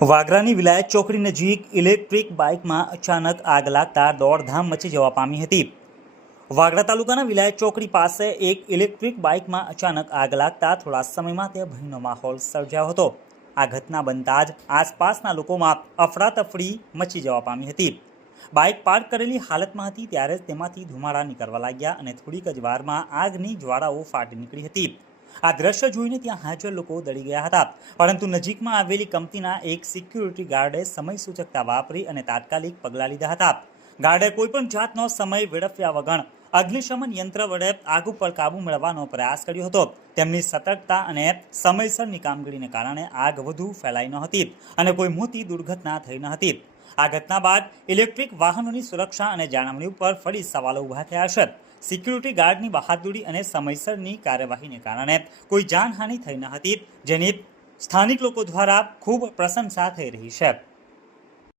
વાગરાની વિલાયત ચોકડી નજીક ઇલેક્ટ્રિક બાઇકમાં અચાનક આગ લાગતા દોડધામ મચી જવા પામી હતી। વાગરા તાલુકાના વિલાયત ચોકડી પાસે એક ઇલેક્ટ્રિક બાઇકમાં અચાનક આગ લાગતા થોડા સમયમાં તે ભયનો માહોલ સર્જાયો હતો। આ ઘટના બનતા જ આસપાસના લોકોમાં અફરાતફરી મચી જવા પામી હતી। બાઇક પાર્ક કરેલી હાલતમાં હતી ત્યારે જ તેમાંથી ધુમાડા નીકળવા લાગ્યા અને થોડીક જ વારમાં આગની જ્વાળાઓ ફાટી નીકળી હતી। આ દ્રશ્ય જોઈને ત્યાં હાજર લોકો દળી ગયા હતા, પરંતુ નજીકમાં આવેલી કંપનીના એક સિક્યુરિટી ગાર્ડે સમય સૂચકતા વાપરી અને તાત્કાલિક પગલાં લીધા હતા। ગાર્ડે કોઈપણ જાતનો સમય વેડફ્યા વગર અગ્નિશમન યંત્ર વડે આગ ઉપર કાબૂ મેળવવાનો પ્રયાસ કર્યો હતો। તેમની સતર્કતા અને સમયસરની કામગીરીને કારણે આગ વધુ ફેલાઈ ન હતી અને કોઈ મોટી દુર્ઘટના થઈ ન હતી। આ ઘટના બાદ ઇલેક્ટ્રિક વાહનોની સુરક્ષા અને જાળવણી ઉપર ફરી સવાલો ઊભા થયા છે। સિક્યુરિટી ગાર્ડની બહાદુરી અને સમયસરની કાર્યવાહીને કારણે કોઈ જાનહાનિ થઈ ન હતી, જેની સ્થાનિક લોકો દ્વારા ખૂબ પ્રશંસા થઈ રહી છે।